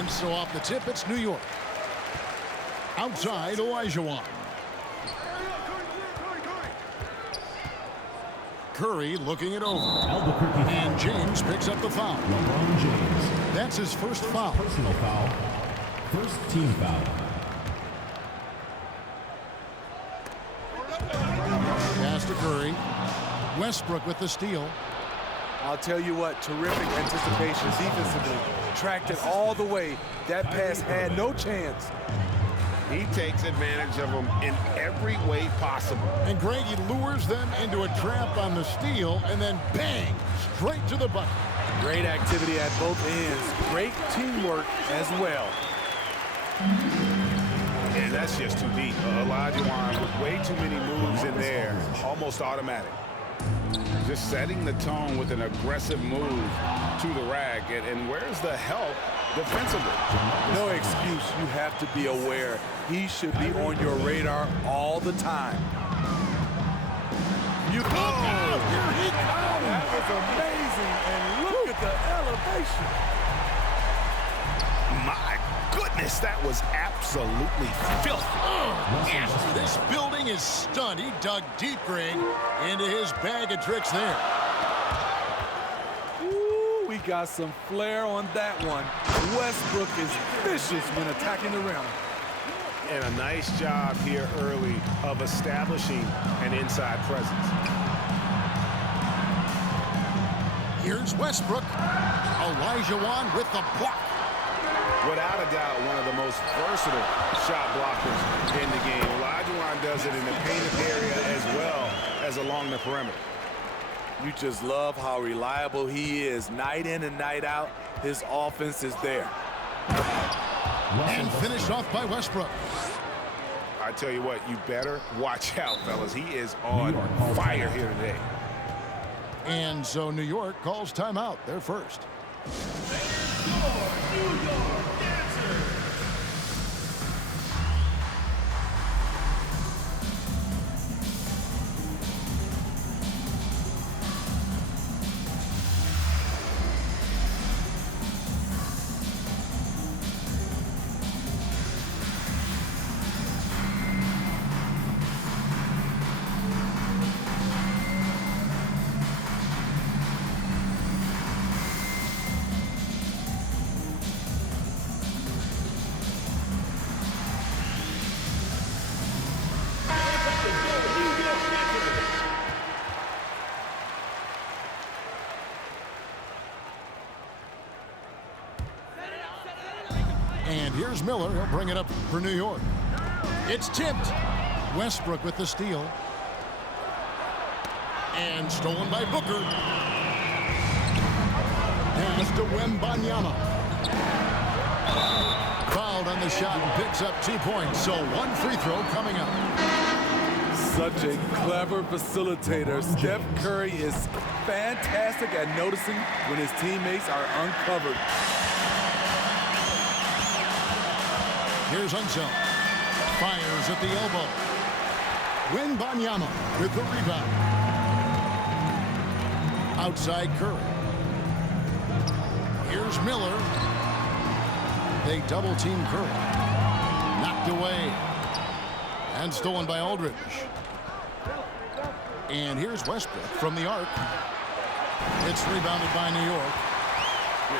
And so off the tip, it's New York. Outside, Olajuwon. Curry looking it over. And James picks up the foul. LeBron James. That's his first foul. Personal foul. First team foul. Pass to Curry. Westbrook with the steal. I'll tell you what, terrific anticipation defensively. Tracked it all the way. That pass had no chance. He takes advantage of them in every way possible. And Greg, he lures them into a trap on the steal, and then bang, straight to the bucket. Great activity at both ends. Great teamwork as well. And that's just too deep. Olajuwon with way too many moves in there, almost automatic. Just setting the tone with an aggressive move to the rack. And where's the help defensively? No excuse. You have to be aware. He should be on your radar all the time. You look out! Here he comes! That was amazing. And look at the elevation. My goodness, that was absolutely filthy. Yes, this building is stunned. He dug deep, Greg, into his bag of tricks there. Ooh, we got some flair on that one. Westbrook is vicious when attacking the rim. And a nice job here early of establishing an inside presence. Here's Westbrook. Olajuwon with the block. Without a doubt, one of the most versatile shot blockers in the game. Olajuwon does it in the painted area as well as along the perimeter. You just love how reliable he is. Night in and night out, his offense is there. And finished off by Westbrook. I tell you what, you better watch out, fellas. He is on fire here today. And so New York calls timeout. They're first. New York Dancers. And here's Miller. He'll bring it up for New York. It's tipped. Westbrook with the steal. And stolen by Booker. Pass to Wembanyama. Fouled on the shot and picks up 2 points. So one free throw coming up. Such a clever facilitator. Steph Curry is fantastic at noticing when his teammates are uncovered. Here's Unseld. Fires at the elbow. Wembanyama with the rebound. Outside Curry. Here's Miller. They double team Curry. Knocked away. And stolen by Aldridge. And here's Westbrook from the arc. It's rebounded by New York.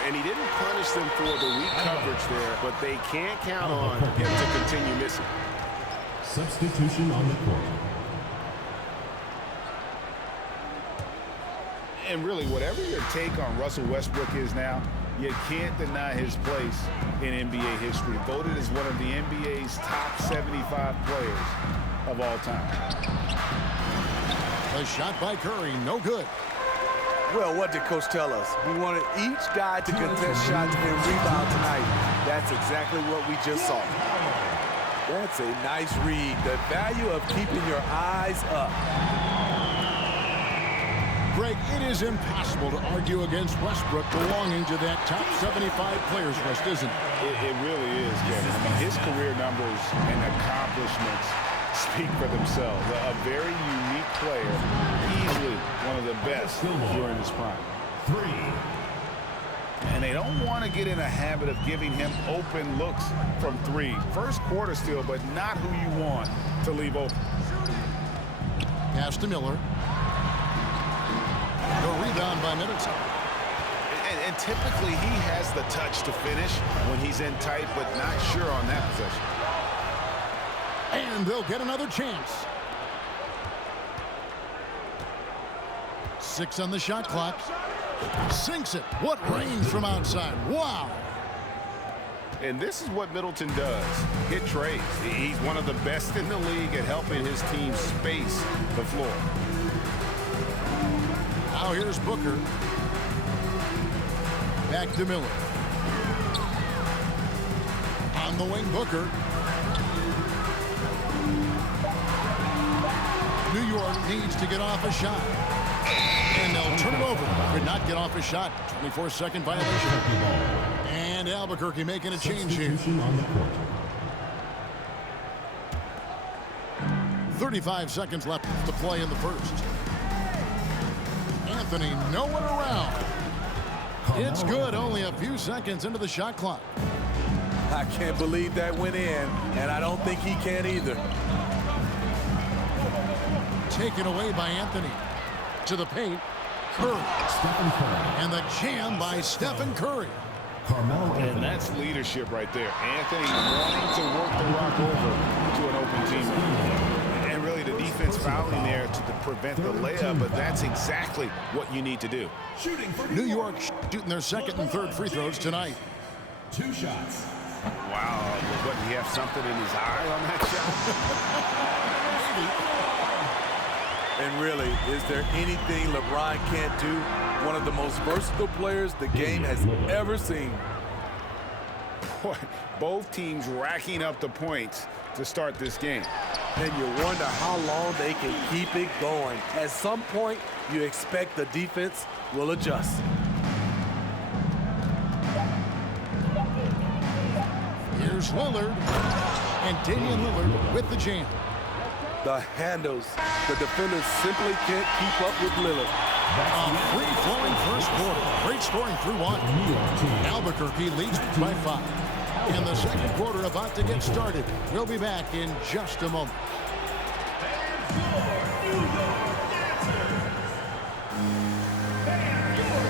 And he didn't punish them for the weak coverage there, but they can't count on him to continue missing. Substitution on the court. And really, whatever your take on Russell Westbrook is now, you can't deny his place in NBA history. Voted as one of the NBA's top 75 players of all time. A shot by Curry, no good. Well, what did Coach tell us? We wanted each guy to contest shots and rebound tonight. That's exactly what we just saw. That's a nice read. The value of keeping your eyes up. Greg, it is impossible to argue against Westbrook belonging to that top 75 players list, isn't it? It really is, Kevin. I mean, his career numbers and accomplishments speak for themselves. A very unique player, easily one of the best during his prime. 3. And they don't want to get in a habit of giving him open looks from three. First quarter still, but not who you want to leave open. Pass to Miller. The rebound by Middleton. And typically he has the touch to finish when he's in tight, but not sure on that possession. And they'll get another chance. 6 on the shot clock. Sinks it. What range from outside. Wow. And this is what Middleton does. Hit trades. He's one of the best in the league at helping his team space the floor. Now here's Booker. Back to Miller. On the wing, Booker. New York needs to get off a shot. And they'll turn it over. Could not get off a shot. 24-second violation. And Albuquerque making a change here. On the court. 35 seconds left to play in the first. Anthony nowhere around. It's good. Only a few seconds into the shot clock. I can't believe that went in, and I don't think he can either. Taken away by Anthony. To the paint. Curry. Stephen Curry. And the jam by Stephen Curry. Carmelo And Anthony. that's leadership right there. Anthony wanting to work the rock over to an open teammate. And really the defense fouling there to prevent the layup, but that's exactly what you need to do. Shooting for New York shooting their second and third free throws tonight. 2 shots. Wow, what, did he have something in his eye on that shot? And really, is there anything LeBron can't do? One of the most versatile players the game has ever seen. Boy, both teams racking up the points to start this game. And you wonder how long they can keep it going. At some point, you expect the defense will adjust. Here's Lillard. And Damian Lillard with the jam. The handles. The defenders simply can't keep up with Lillard. A free-flowing first quarter. Great scoring through one. Albuquerque leads by 5. And the second quarter about to get started. We'll be back in just a moment.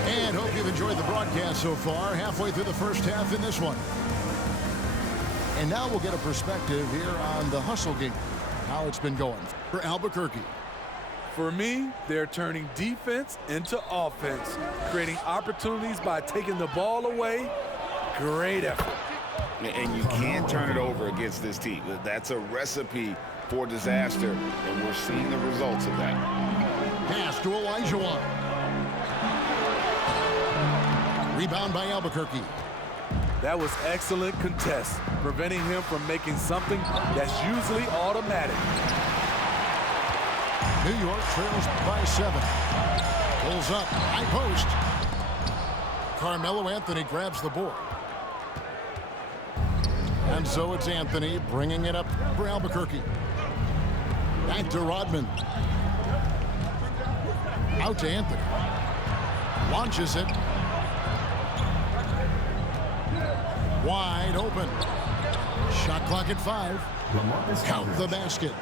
And hope you've enjoyed the broadcast so far. Halfway through the first half in this one. And now we'll get a perspective here on the hustle game. How it's been going for Albuquerque. For me, they're turning defense into offense, creating opportunities by taking the ball away. Great effort. And you can't turn it over against this team. That's a recipe for disaster, and we're seeing the results of that. Pass to Olajuwon. Rebound by Albuquerque. That was excellent contest, preventing him from making something that's usually automatic. New York trails by 7. Pulls up, high post. Carmelo Anthony grabs the board. And so it's Anthony bringing it up for Albuquerque. Back to Rodman. Out to Anthony. Launches it. Wide open. Shot clock at 5. Count the basket.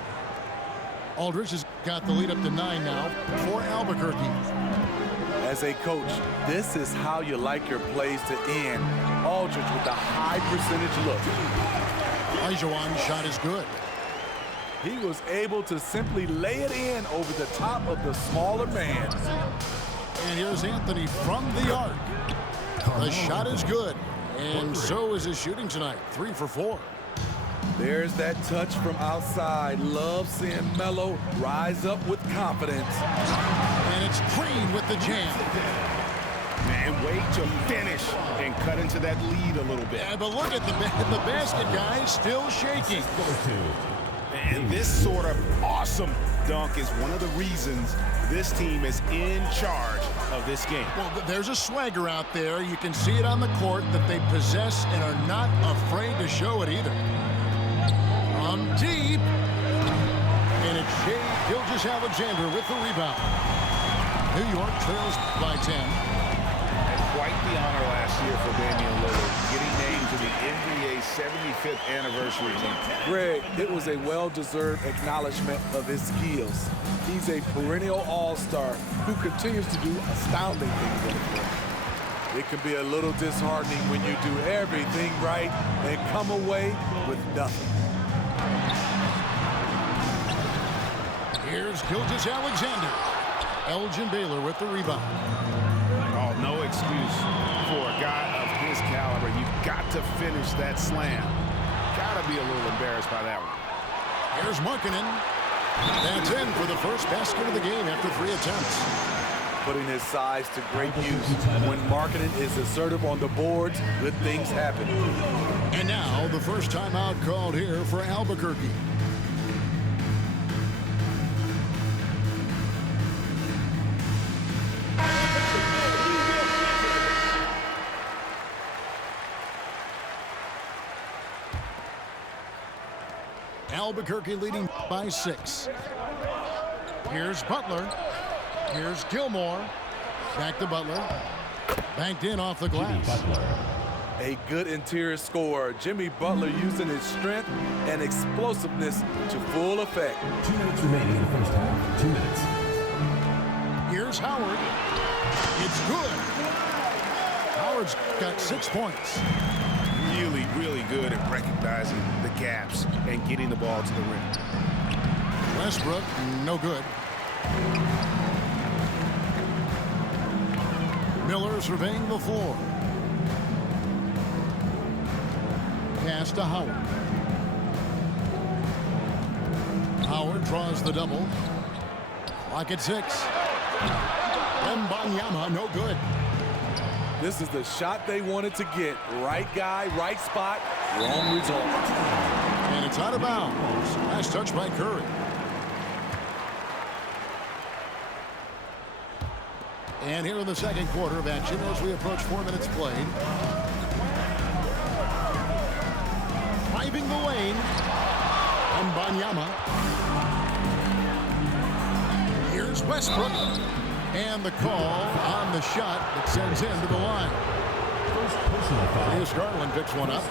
Aldridge has got the lead up to 9 now for Albuquerque. As a coach, this is how you like your plays to end. Aldridge with a high percentage look. Olajuwon's shot is good. He was able to simply lay it in over the top of the smaller man. And here's Anthony from the arc. The shot is good. And so is his shooting tonight. 3 for 4. There's that touch from outside. Love seeing Melo rise up with confidence. And it's Green with the jam. And way to finish and cut into that lead a little bit. Yeah, but look at the basket, guys, still shaking. And this sort of awesome dunk is one of the reasons this team is in charge of this game. Well, there's a swagger out there. You can see it on the court that they possess and are not afraid to show it either. From deep. And it's Shai Gilgeous-Alexander with the rebound. New York trails by 10. quite the honor last year for Damian Lillard, getting named to the NBA 75th anniversary team. Greg, it was a well-deserved acknowledgement of his skills. He's a perennial all-star who continues to do astounding things in the court. It can be a little disheartening when you do everything right and come away with nothing. Here's Gilgeous-Alexander. Elgin Baylor with the rebound. Oh, no excuse for a guy of his caliber. You've got to finish that slam. Got to be a little embarrassed by that one. Here's Markkanen. That's in for the first basket of the game after 3 attempts. Putting his size to great use. When Markkanen is assertive on the boards, good things happen. And now the first timeout called here for Albuquerque. Albuquerque leading by 6. Here's Butler. Here's Gilmore. Back to Butler. Banked in off the glass. A good interior scorer. Jimmy Butler using his strength and explosiveness to full effect. 2 minutes remaining in the first half. 2 minutes. Here's Howard. It's good. Howard's got 6 points. Really, really good at recognizing the gaps and getting the ball to the rim. Westbrook, no good. Miller surveying the floor. Pass to Howard. Howard draws the double. Clock at 6. Wembanyama, no good. This is the shot they wanted to get. Right guy, right spot, wrong result. And it's out of bounds. Nice touch by Curry. And here in the second quarter of action as we approach 4 minutes played. Driving the lane. Wembanyama. Here's Westbrook. And the call on the shot that sends him to the line. Here's Garland picks one up.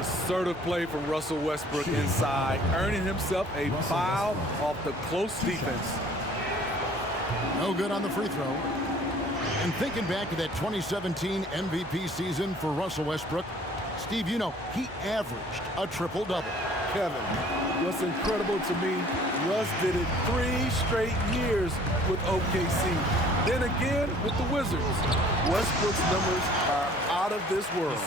Assertive play from Russell Westbrook inside, earning himself a foul off the close defense. No good on the free throw. And thinking back to that 2017 MVP season for Russell Westbrook, Steve, you know, he averaged a triple-double. Kevin, what's incredible to me, Russ did it 3 straight years with OKC. Then again with the Wizards. Westbrook's numbers are out of this world.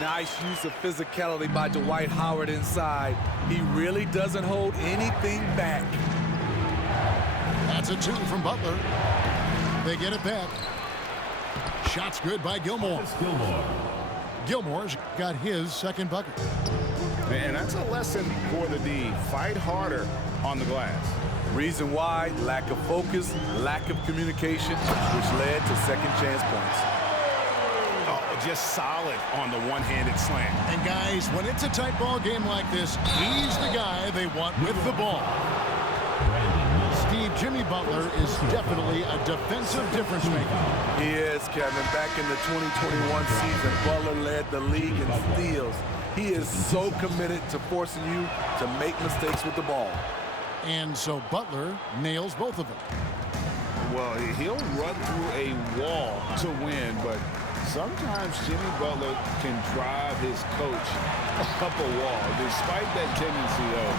Nice use of physicality by Dwight Howard inside. He really doesn't hold anything back. That's a 2 from Butler. They get it back. Shot's good by Gilmore. Gilmore's got his second bucket. And that's a lesson for the D. Fight harder on the glass. Reason why, lack of focus, lack of communication, which led to second chance points. Oh, just solid on the one-handed slam. And guys, when it's a tight ball game like this, he's the guy they want with the ball. Steve, Jimmy Butler is definitely a defensive difference maker. He is, Kevin. Back in the 2021 season, Butler led the league in steals. He is so committed to forcing you to make mistakes with the ball. And so Butler nails both of them. Well, he'll run through a wall to win, but sometimes Jimmy Butler can drive his coach up a wall. Despite that tendency, though,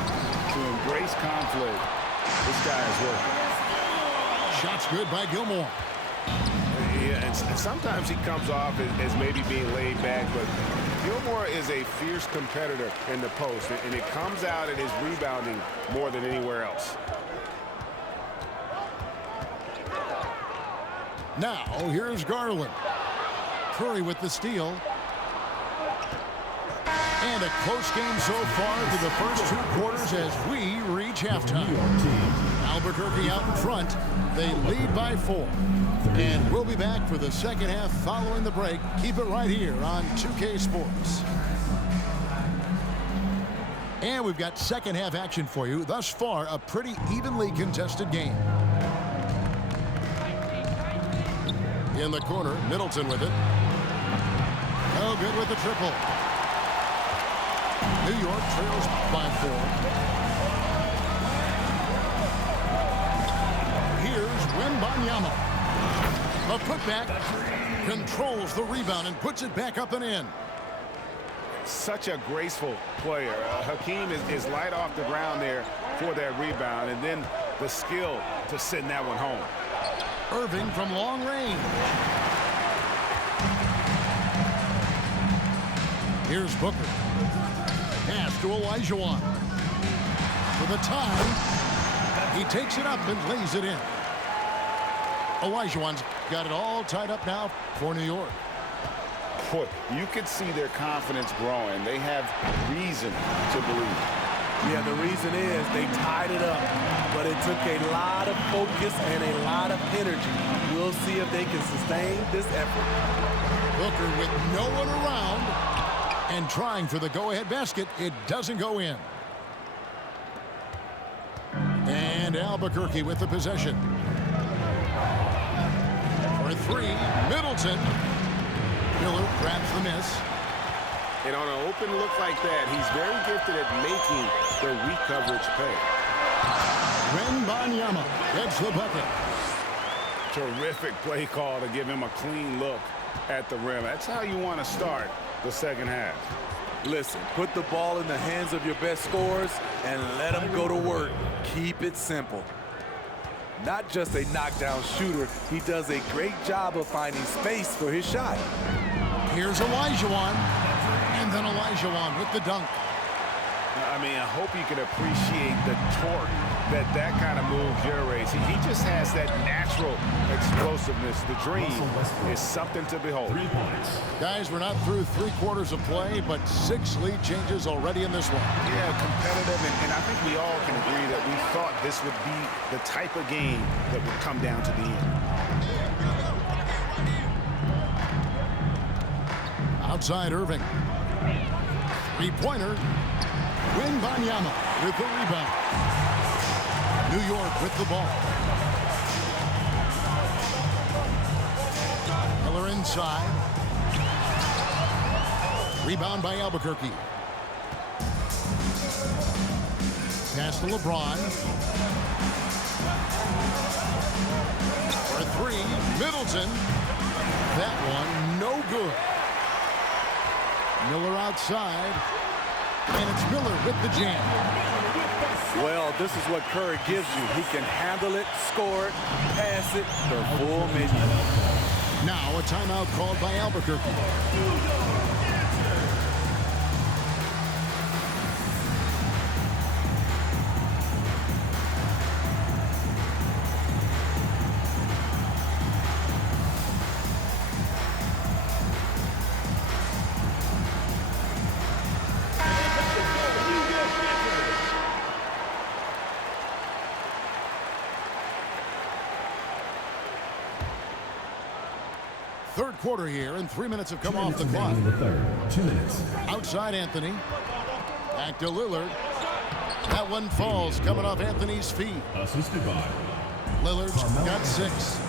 to embrace conflict, this guy is working. Shot's good by Gilmore. Yeah, and sometimes he comes off as maybe being laid back, but Gilmore is a fierce competitor in the post, and it comes out in his rebounding more than anywhere else. Now, here's Garland. Curry with the steal. And a close game so far through the first 2 quarters as we reach halftime. Albuquerque out in front. They lead by 4. And we'll be back for the second half following the break. Keep it right here on 2K Sports. And we've got second half action for you. Thus far, a pretty evenly contested game. In the corner, Middleton with it. No good with the triple. New York trails by 4. Here's Wembanyama. A putback. Controls the rebound and puts it back up and in. Such a graceful player. Hakeem is light off the ground there for that rebound, and then the skill to send that one home. Irving from long range. Here's Booker. Pass to Olajuwon. For the tie. He takes it up and lays it in. Olajuwon's got it all tied up now for New York. Boy, you could see their confidence growing. They have reason to believe. Yeah, the reason is they tied it up, but it took a lot of focus and a lot of energy. We'll see if they can sustain this effort. Booker with no one around and trying for the go-ahead basket. It doesn't go in. And Albuquerque with the possession. For 3, Middleton. Miller grabs the miss. And on an open look like that, he's very gifted at making the weak coverage pay. Wembanyama gets the bucket. Terrific play call to give him a clean look at the rim. That's how you want to start the second half. Listen, put the ball in the hands of your best scorers and let them go to work. Keep it simple. Not just a knockdown shooter, he does a great job of finding space for his shot. Here's Olajuwon, and then Olajuwon with the dunk. I mean, I hope you can appreciate the torque that kind of move generates. He just has that natural explosiveness. The dream is something to behold. 3 points. Guys, we're not through 3 quarters of play, but 6 lead changes already in this one. Yeah, competitive, and I think we all can agree that we thought this would be the type of game that would come down to the end. Outside Irving. 3-pointer. Wembanyama with the rebound. New York with the ball. Miller inside. Rebound by Albuquerque. Pass to LeBron. For 3, Middleton. That one no good. Miller outside. And it's Miller with the jam. Well, this is what Curry gives you. He can handle it, score it, pass it, the full menu. Now a timeout called by Albuquerque. Third quarter here, and 3 minutes have come off the clock. In the third. 2 minutes. Outside Anthony. Back to Lillard. That one falls coming off Anthony's feet. Assisted by Lillard's got 6.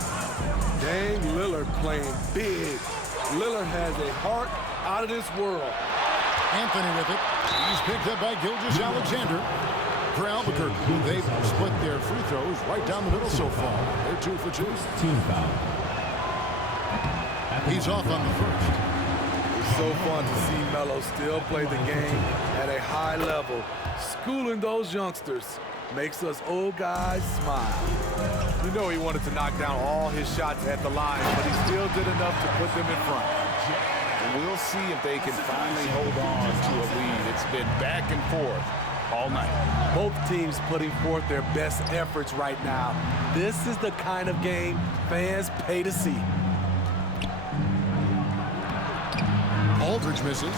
Dame Lillard playing big. Lillard has a heart out of this world. Anthony with it. He's picked up by Gilgeous-Alexander. For Albuquerque, they've split their free throws right down the middle so far. They're 2 for 2. team foul. He's off on the first. It's so fun to see Melo still play the game at a high level. Schooling those youngsters makes us old guys smile. You know he wanted to knock down all his shots at the line, but he still did enough to put them in front. And we'll see if they can finally hold on to a lead. It's been back and forth all night. Both teams putting forth their best efforts right now. This is the kind of game fans pay to see. Aldridge misses.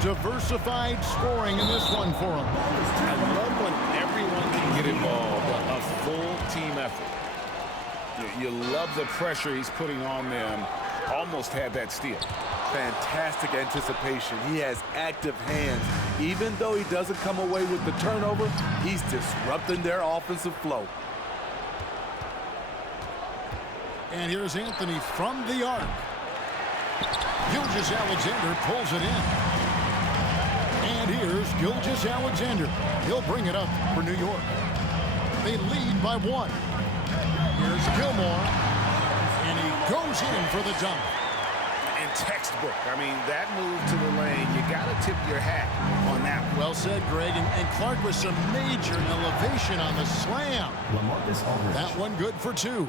Diversified scoring in this one for him. I love when everyone can get involved, a full team effort. You love the pressure he's putting on them. Almost had that steal. Fantastic anticipation. He has active hands. Even though he doesn't come away with the turnover, he's disrupting their offensive flow. And here's Anthony from the arc. Gilgeous-Alexander pulls it in. And here's Gilgeous-Alexander. He'll bring it up for New York. They lead by 1. Here's Gilmore. And he goes in for the dunk. And textbook. I mean, that move to the lane, you got to tip your hat on that one. Well said, Greg. And Clark with some major elevation on the slam. LaMarcus Aldridge. That one good for 2.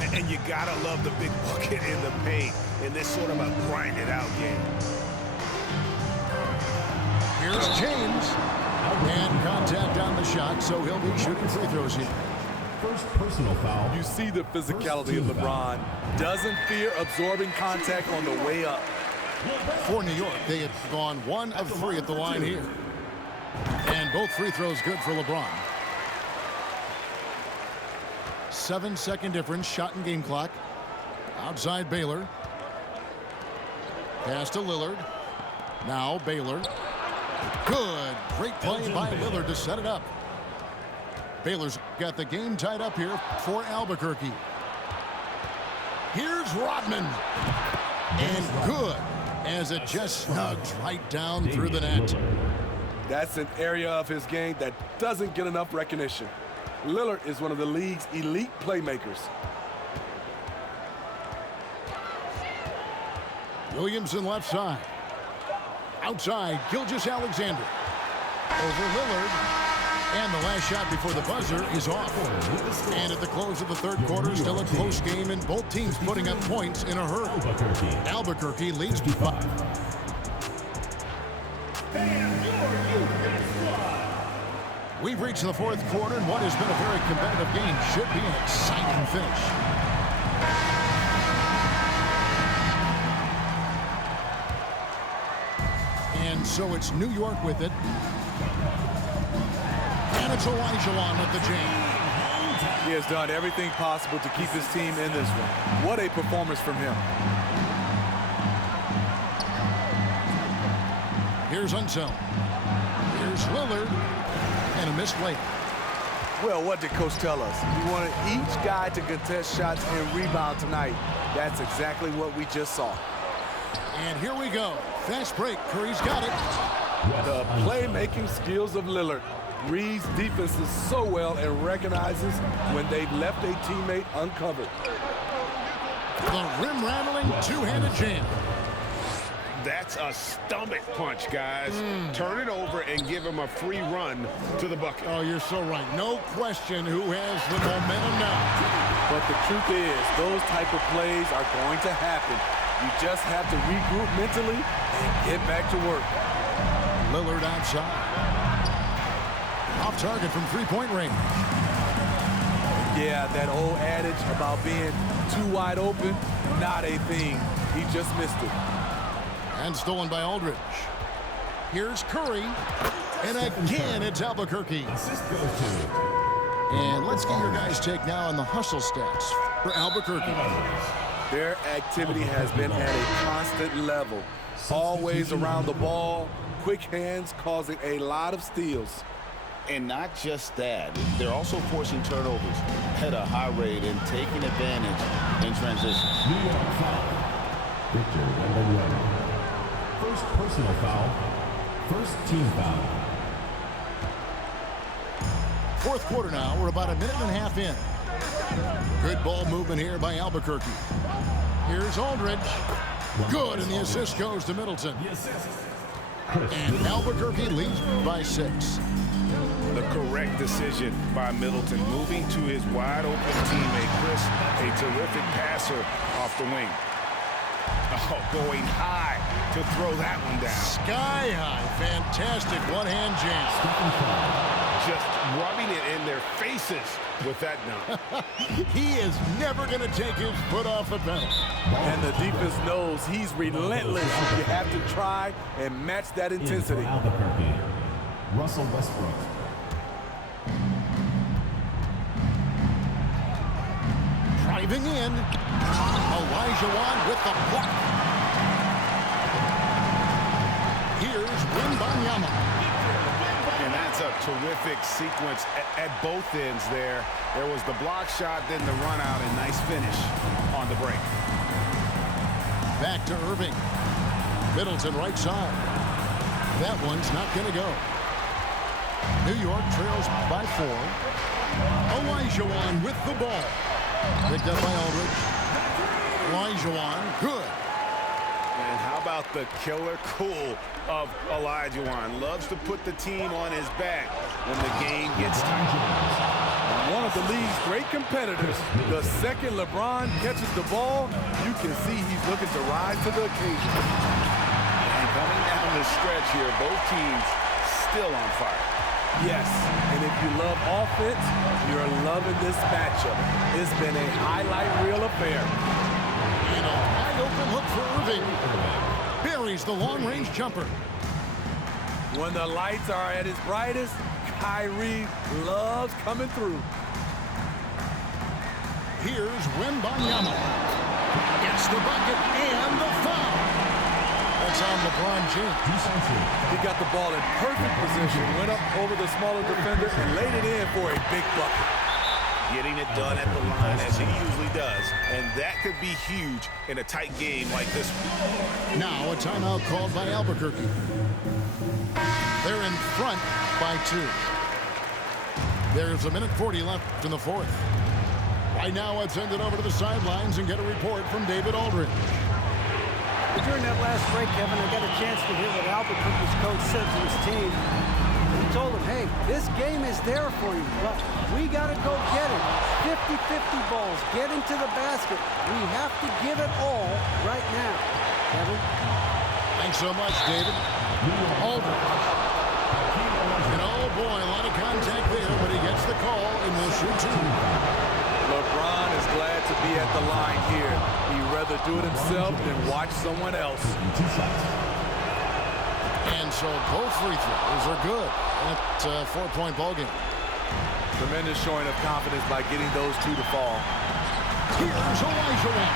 And you got to love the big bucket in the paint in this sort of a grind-it-out game. Here's James. And contact on the shot, so he'll be shooting free throws here. First personal foul. You see the physicality of LeBron. Doesn't fear absorbing contact on the way up. For New York, they have gone 1 of 3 at the line here. And both free throws good for LeBron. 7-second difference, shot and game clock. Outside Baylor. Pass to Lillard. Now Baylor. Good. Great play by Lillard to set it up. Baylor's got the game tied up here for Albuquerque. Here's Rodman. And good, as it just snugs right down through the net. That's an area of his game that doesn't get enough recognition. Lillard is one of the league's elite playmakers. Williamson left side. Outside, Gilgeous-Alexander. Over Lillard. And the last shot before the buzzer is off. And at the close of the third quarter, still a close game, and both teams putting up points in a hurry. Albuquerque leads by 5. We've reached the fourth quarter, and what has been a very competitive game should be an exciting finish. And so it's New York with it. And it's Olajuwon at the jam. He has done everything possible to keep his team in this one. What a performance from him. Here's Unseld. Here's Lillard. And a missed layup. Well, what did Coach tell us? He wanted each guy to contest shots and rebound tonight. That's exactly what we just saw. And here we go. Fast break. Curry's got it. The playmaking skills of Lillard. Reads defenses so well and recognizes when they've left a teammate uncovered. The rim-rattling two-handed jam. That's a stomach punch, guys. Turn it over and give him a free run to the bucket. Oh, you're so right. No question who has the momentum now. But the truth is, those type of plays are going to happen. You just have to regroup mentally and get back to work. Lillard outside. Off target from three-point range. Yeah, that old adage about being too wide open, not a thing. He just missed it. And stolen by Aldridge. Here's Curry. And again, it's Albuquerque. And let's get your guys' take now on the hustle stats for Albuquerque. Their activity has been at a constant level. Always around the ball, quick hands causing a lot of steals. And not just that, they're also forcing turnovers at a high rate and taking advantage in transition. New York foul. Victor Wembanyama. First personal foul. First team foul. Fourth quarter now. We're about a minute and a half in. Good ball movement here by Albuquerque. Here's Aldridge. Good, and the assist goes to Middleton. And Albuquerque leads by 6. The correct decision by Middleton, moving to his wide-open teammate, Chris, a terrific passer off the wing. Oh, going high to throw that one down. Sky high. Fantastic one-hand jam. Just rubbing it in their faces with that dunk. He is never going to take his foot off the pedal. And the defense knows he's relentless. You have to try and match that intensity. Albuquerque. Russell Westbrook. Driving in. Olajuwon with the block. Here's Wembanyama. And That's a terrific sequence at both ends there. There was the block shot, then the run out, and nice finish on the break. Back to Irving. Middleton right side. That one's not going to go. New York trails by 4. Olajuwon with the ball. Picked up by Aldridge. Olajuwon, good. And how about the killer cool of Olajuwon? Loves to put the team on his back when the game gets tight. One of the league's great competitors. The second LeBron catches the ball, you can see he's looking to rise to the occasion. And coming down the stretch here, both teams still on fire. Yes, and if you love offense, you're loving this matchup. It's been a highlight reel affair. And a wide open look for Irving. Buries the long-range jumper. When the lights are at its brightest, Kyrie loves coming through. Here's Wembanyama. Gets the bucket and the foul. That's on LeBron James. He got the ball in perfect position, went up over the smaller defender, and laid it in for a big bucket. Getting it done at the line as he usually does, and that could be huge in a tight game like this one. Now a timeout called by Albuquerque. They're in front by 2. There's a minute 40 left in the fourth. Right now, let's send it over to the sidelines and get a report from David Aldridge. During that last break, Kevin, I got a chance to hear what Albuquerque's coach said to his team. He told them, hey, this game is there for you, but we got to go get it. 50-50 balls, get into the basket. We have to give it all right now. Kevin? Thanks so much, David. Aldridge. And oh boy, a lot of contact there, but he gets the call and will shoot 2. LeBron is glad to be at the line here. He'd rather do it himself than watch someone else. And so both free throws are good. It's a 4-point ball game. Tremendous showing of confidence by getting those 2 to fall. Here's Olajuwon.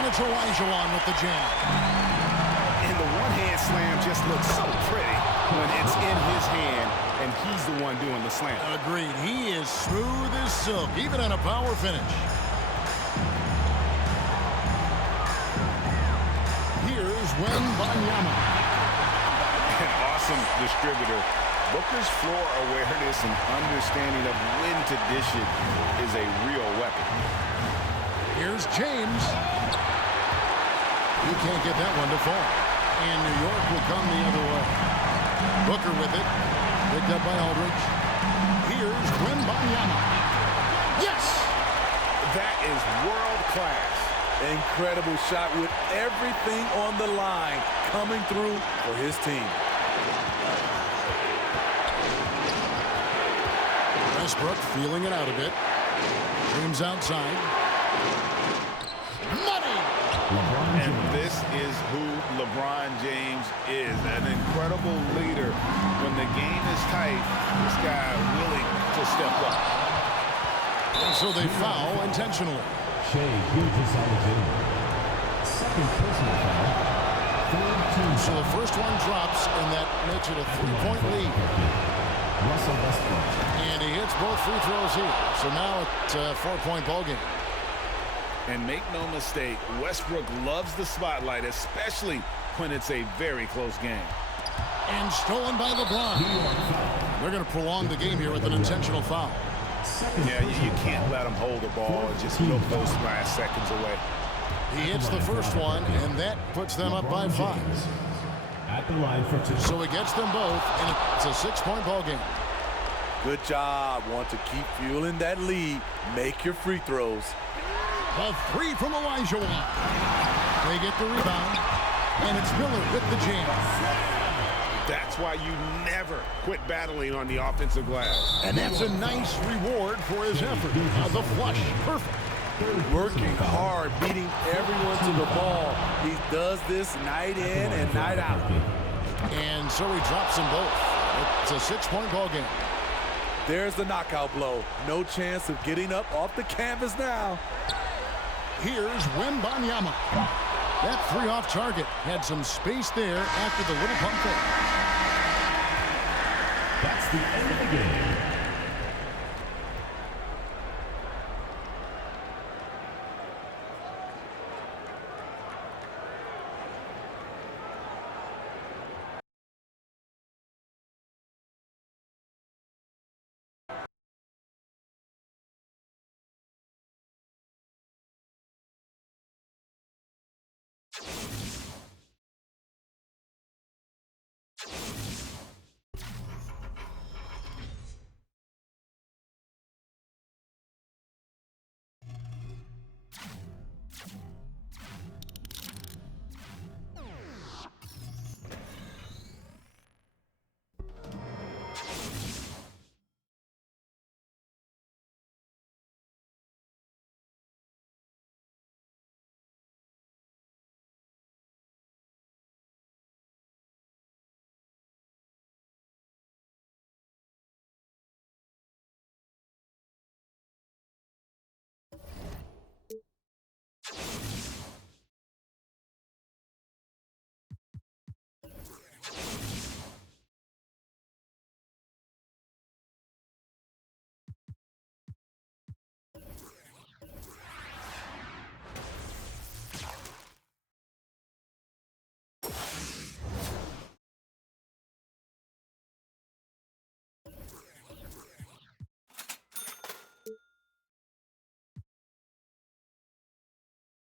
And it's Olajuwon with the jam. And the one-hand slam just looks so pretty when it's in his hand and he's the one doing the slam. Agreed. He is smooth as silk, even on a power finish. Here's Wembanyama. An awesome distributor. Booker's floor awareness and understanding of when to dish it is a real weapon. Here's James. You can't get that one to fall. And New York will come the other way. Booker with it. Picked up by Aldridge. Here's Wembanyama. Yes! That is world class. Incredible shot with everything on the line coming through for his team. Westbrook feeling it out a bit. James outside. Money! And this is who LeBron James is. An incredible leader. When the game is tight, this guy willing to step up. And so they foul intentionally. Shea Gilgeous-Alexander. Second personal foul. Third team. So the first one drops, and that makes it a 3-point lead. Russell Westbrook. And he hits both free throws here. So now it's a 4-point ball game. And make no mistake, Westbrook loves the spotlight, especially when it's a very close game. And stolen by LeBron. They're going to prolong the game here with an intentional foul. Yeah, you can't let him hold the ball and just milk those last seconds away. He hits the first one, and that puts them up by 5. At the line for 2. So he gets them both, and it's a 6-point ball game. Good job. Want to keep fueling that lead. Make your free throws. A 3 from Olajuwon. They get the rebound, and it's Miller with the jam. That's why you never quit battling on the offensive glass. And that's a nice reward for his effort. The flush, perfect. Working hard, beating everyone to the ball. He does this night in and night out. And so he drops them both. It's a 6-point ball game. There's the knockout blow. No chance of getting up off the canvas now. Here's Wembanyama. That 3 off target had some space there after the little pump fake. That's the end of the game.